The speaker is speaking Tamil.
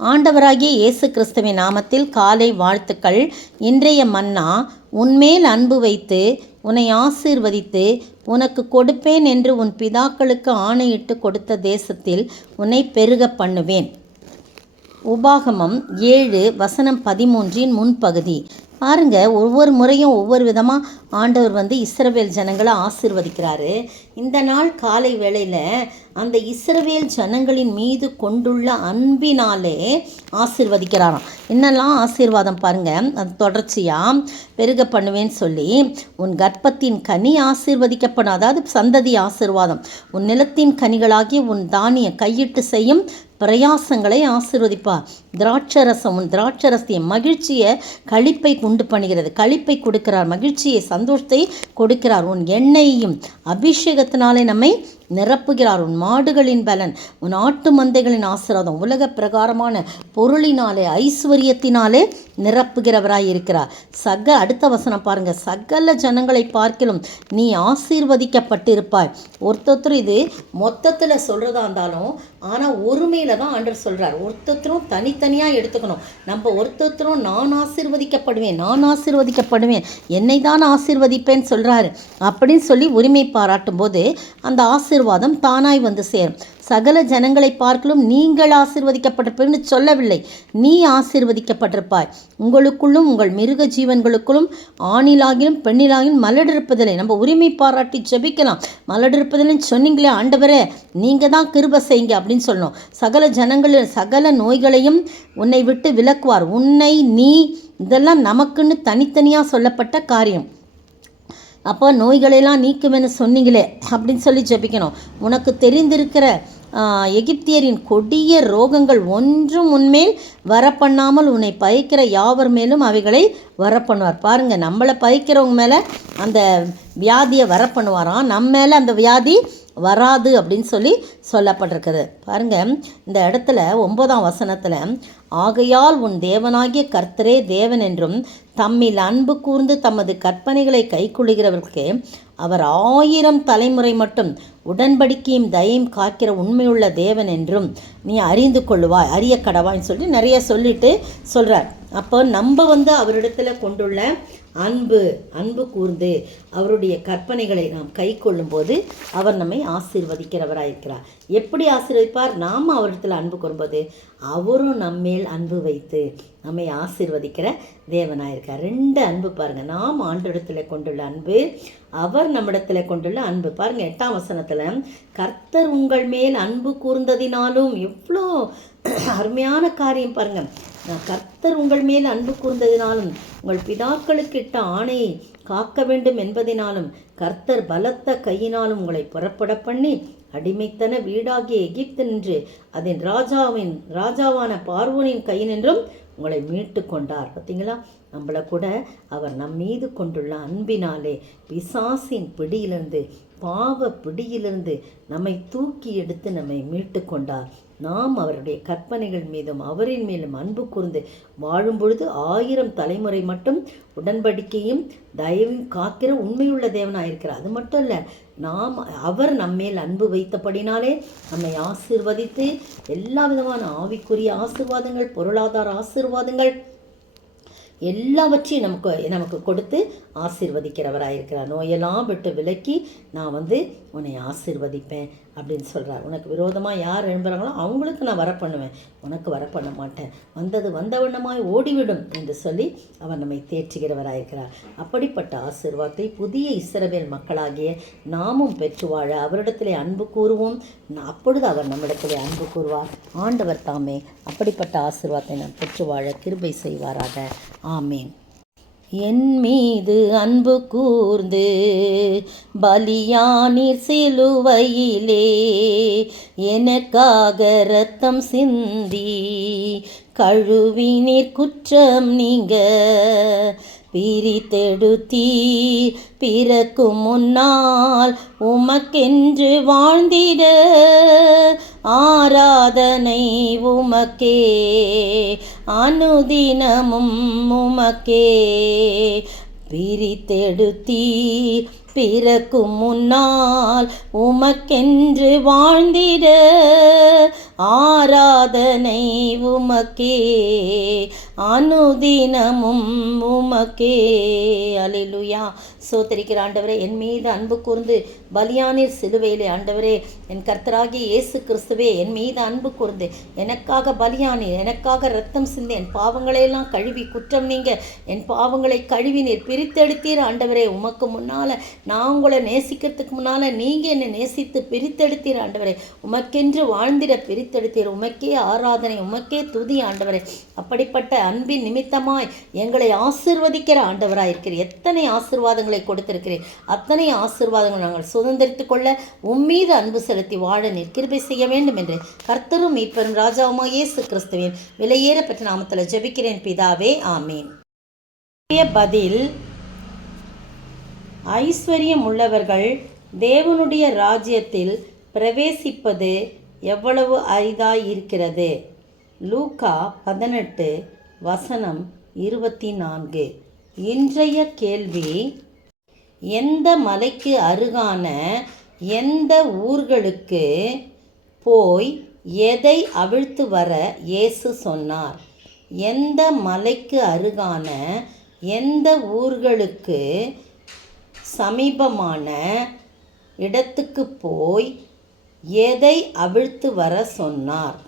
ஆண்டவராகிய இயேசு கிறிஸ்துவின் நாமத்தில் காலை வாழ்த்துக்கள். இன்றைய மன்னா, உன்மேல் அன்பு வைத்து உன்னை ஆசீர்வதித்து உனக்கு கொடுப்பேன் என்று உன் பிதாக்களுக்கு ஆணையிட்டு கொடுத்த தேசத்தில் உன்னை பெருக பண்ணுவேன். உபாகமம் 7:13 முன்பகுதி. பாருங்க, ஒவ்வொரு முறையும் ஒவ்வொரு விதமாக ஆண்டவர் இஸ்ரவேல் ஜனங்களை ஆசீர்வதிக்கிறாரு. இந்த நாள் காலை வேளையில் அந்த இஸ்ரவேல் ஜனங்களின் மீது கொண்டுள்ள அன்பினாலே ஆசீர்வதிக்கிறாராம். என்னெல்லாம் ஆசீர்வாதம் பாருங்க, அது தொடர்ச்சியாக பெருக பண்ணுவேன்னு சொல்லி, உன் கர்ப்பத்தின் கனி ஆசீர்வதிக்கப்படும், அதாவது சந்ததி ஆசீர்வாதம். உன் நிலத்தின் கனிகளாகி உன் தானிய கையிட்டு செய்யும் பிரயாசங்களை ஆசீர்வதிப்பார். திராட்சரசம், உன் திராட்சரசத்தை மகிழ்ச்சியை களிப்பை உண்டு பண்ணுகிறது, களிப்பை கொடுக்கிறார், மகிழ்ச்சியை சந்தோஷத்தை கொடுக்கிறார். உன் எண்ணெயையும் அபிஷேகத்தினாலே நம்மை நிரப்புகிறார். உன் மாடுகளின் பலன், உன் ஆட்டு மந்தைகளின் ஆசீர்வாதம், உலக பிரகாரமான பொருளினாலே ஐஸ்வர்யத்தினாலே நிரப்புகிறவராய் இருக்கிறார். அடுத்த வசனம் பாருங்க, சகல ஜனங்களை பார்க்கிலும் நீ ஆசீர்வதிக்கப்பட்டிருப்பாய். ஒருத்தர் இது மொத்தத்தில் சொல்றதா இருந்தாலும், ஆனால் ஒருமையில தான் ஆண்டவர் சொல்றார். ஒருத்தரும் தனித்தனியாக எடுத்துக்கணும். நம்ம ஒருத்தரும் நான் ஆசீர்வதிக்கப்படுவேன், நான் ஆசீர்வதிக்கப்படுவேன், என்னை தான் ஆசீர்வதிப்பேன்னு சொல்றாரு அப்படின்னு சொல்லி உரிமை பாராட்டும் போது அந்த ஆசீர்வாதம் தானாய் வந்து சேரும். சகல ஜனங்களை பார்க்கலும் நீங்கள் ஆசீர்வதிக்கப்பட்டிருப்பீன்னு சொல்லவில்லை, நீ ஆசீர்வதிக்கப்பட்டிருப்பாய். உங்களுக்குள்ளும் உங்கள் மிருக ஜீவன்களுக்குள்ளும் ஆணிலாகிலும் பெண்ணிலாகிலும் மலடிருப்பதில்லை. நம்ம உரிமை பாராட்டி ஜெபிக்கலாம். மலடிருப்பதில்லைன்னு சொன்னீங்களே ஆண்டவரே, நீங்கள் தான் கிருபை செய்யுங்க அப்படின்னு சொல்லணும். சகல ஜனங்களில் சகல நோய்களையும் உன்னை விட்டு விலக்குவார். உன்னை, நீ, இதெல்லாம் நமக்குன்னு தனித்தனியாக சொல்லப்பட்ட காரியம். அப்போ நோய்களெல்லாம் நீக்குமென்னு சொன்னீங்களே அப்படின்னு சொல்லி ஜெபிக்கணும். உனக்கு தெரிந்திருக்கிற எகிப்தியரின் கொடிய ரோகங்கள் ஒன்றும் உன்மேல் வரப்பண்ணாமல் உன்னை பயிக்கிற யாவர் மேலும் அவைகளை வரப்பண்ணுவார். பாருங்கள், நம்மளை பயிக்கிறவங்க மேலே அந்த வியாதியை வரப்பண்ணுவாராம், நம்ம மேலே அந்த வியாதி வராது அப்படின்னு சொல்லி சொல்லப்பட்டிருக்குது. பாருங்கள், இந்த இடத்துல 9ஆம் வசனத்தில், ஆகையால் உன் தேவனாகிய கர்த்தரே தேவன் என்றும் தம்மில் அன்பு கூர்ந்து தமது கற்பனைகளை கைக்கொள்ளுகிறவர்களுக்கு அவர் 1000 தலைமுறை மட்டும் உடன்படிக்கையும் தயையும் காக்கிற உண்மையுள்ள தேவன் என்றும் நீ அறிந்து கொள்ளுவாய், அறிய கடவான்னு சொல்லி நிறைய சொல்லிட்டு சொல்கிறார். அப்போ நம்ம அவரிடத்துல கொண்டுள்ள அன்பு கூர்ந்து அவருடைய கற்பனைகளை நாம் கை கொள்ளும்போது அவர் நம்மை ஆசீர்வதிக்கிறவராயிருக்கிறார். எப்படி ஆசீர்வதிப்பார்? நாம் அவரிடத்துல அன்பு கூறும்போது அவரும் நம்மேல் அன்பு வைத்து நம்மை ஆசீர்வதிக்கிற தேவனாயிருக்கார். 2 அன்பு பாருங்கள், நாம் ஆண்டவரிடத்துல கொண்டுள்ள அன்பு, அவர் நம்மிடத்துல கொண்டுள்ள அன்பு. பாருங்கள், 8ஆம் வசனத்தில், கர்த்தர் உங்கள் மேல் அன்பு கூர்ந்ததினாலும், எவ்வளோ அருமையான காரியம் பாருங்கள். கர்த்தர் உங்கள் மேல் அன்பு கூர்ந்ததினாலும் உங்கள் பிதாக்களுக்கு இட்ட ஆணையை காக்க வேண்டும் என்பதினாலும் கர்த்தர் பலத்த கையினாலும் உங்களை புறப்பட பண்ணி அடிமைத்தன வீடாகிய எகிப்து நின்று அதன் ராஜாவான பார்வோனின் கையினின்றும் உங்களை மீட்டு கொண்டார். பார்த்தீங்களா, நம்மளை கூட அவர் நம் மீது கொண்டுள்ள அன்பினாலே பிசாசின் பிடியிலிருந்து, பாவ பிடியிலிருந்து நம்மை தூக்கி எடுத்து நம்மை மீட்டு கொண்டார். நாம் அவருடைய கற்பனைகள் மீதும் அவரின் மேலும் அன்பு கூர்ந்து வாழும் பொழுது 1000 தலைமுறை மட்டும் உடன்படிக்கையும் தயவும் காக்கிற உண்மையுள்ள தேவனாயிருக்கிறார். அது மட்டும் இல்லை, அவர் நம்மேல் அன்பு வைத்தபடினாலே நம்மை ஆசீர்வதித்து எல்லா விதமான ஆவிக்குரிய ஆசீர்வாதங்கள், பொருளாதார ஆசீர்வாதங்கள் எல்லாவற்றையும் நமக்கு கொடுத்து ஆசீர்வதிக்கிறவராயிருக்கிறார். நோயெல்லாம் விட்டு விலக்கி நான் உன்னை ஆசீர்வதிப்பேன் அப்படின்னு சொல்கிறார். உனக்கு விரோதமாக யார் எழும்புகிறாங்களோ அவங்களுக்கு நான் வர பண்ணுவேன், உனக்கு வர பண்ண மாட்டேன், வந்தவண்ணமாய் ஓடிவிடும் என்று சொல்லி அவர் நம்மை தேற்றுகிறவராயிருக்கிறார். அப்படிப்பட்ட ஆசீர்வாதத்தை புதிய இஸ்ரவேல் மக்களாகிய நாமும் பெற்று வாழ அவரிடத்திலே அன்பு கூறுவோம். அப்பொழுது அவர் நம்மிடத்திலே அன்பு கூறுவார். ஆண்டவர் தாமே அப்படிப்பட்ட ஆசீர்வாதத்தை நாம் பெற்று வாழ கிருபை செய்வாராக. ஆமீன். என் மீது அன்பு கூர்ந்து பலியானீர் சிலுவையிலே, எனக்காக இரத்தம் சிந்தி கழுவினீர் குற்றம் நீங்க பிரித்தெடுத்தீர் பிறக்கும் முன்னால் உமக்கென்று வாழ்ந்திட ஆராதனை உமக்கே அனுதினமும் உமக்கே பிரித்தெடுத்தீர் பிறக்கும் முன்னால் உமக்கென்று வாழ்ந்திட ஆராதனை உமக்கே, அனுதினமும் உமக்கே. அல்லேலூயா. சோத்தரிக்கிற ஆண்டவரே, என் மீது அன்பு கூர்ந்து பலியானீர் சிலுவையிலே. ஆண்டவரே, என் கர்த்தராகிய இயேசு கிறிஸ்துவே, என் மீது அன்பு கூர்ந்து எனக்காக பலியானீர், எனக்காக ரத்தம் சிந்தி என் பாவங்களையெல்லாம் கழுவி குற்றம் நீங்க என் பாவங்களை கழுவி நீர் பிரித்தெடுத்தீர். ஆண்டவரே, உமக்கு முன்னால் நான் உங்களை நேசிக்கிறதுக்கு முன்னால் நீங்கள் என்னை நேசித்து பிரித்தெடுத்தீர். ஆண்டவரே, உமக்கென்று வாழ்ந்திட பிரித்தெடுத்தீர். உமக்கே ஆராதனை, உமக்கே துதி. ஆண்டவரே, அப்படிப்பட்ட அன்பின் நிமித்தமாய் எங்களை ஆசீர்வதிக்கிற ஆண்டவராக இருக்கிறீர். எத்தனை ஆசீர்வாதங்களை கொடுத்திருக்கிறேன், அத்தனை ஆசீர்வாதங்கள் நாங்கள் சுதந்திரித்துக் கொள்ள உம்மீது அன்பு செலுத்தி வாழ நீர் கிருபை செய்ய வேண்டும் என்று கர்த்தரும் மீட்பரும் ராஜாவுமாய் இயேசு கிறிஸ்துவின் விலையேற பெற்ற நாமத்தில் ஜெபிக்கிறேன் பிதாவே, ஆமீன். பதில்: ஐஸ்வர்யம் உள்ளவர்கள் தேவனுடைய ராஜ்யத்தில் பிரவேசிப்பது எவ்வளவு அரிதாய் இருக்கிறது. லூக்கா 18:24. இன்றைய கேள்வி: எந்த மலைக்கு அருகான எந்த ஊர்களுக்கு போய் எதை அவிழ்த்து வர இயேசு சொன்னார்? எந்த மலைக்கு அருகான எந்த ஊர்களுக்கு சமீபமான இடத்துக்கு போய் எதை அவிழ்த்து வர சொன்னார்?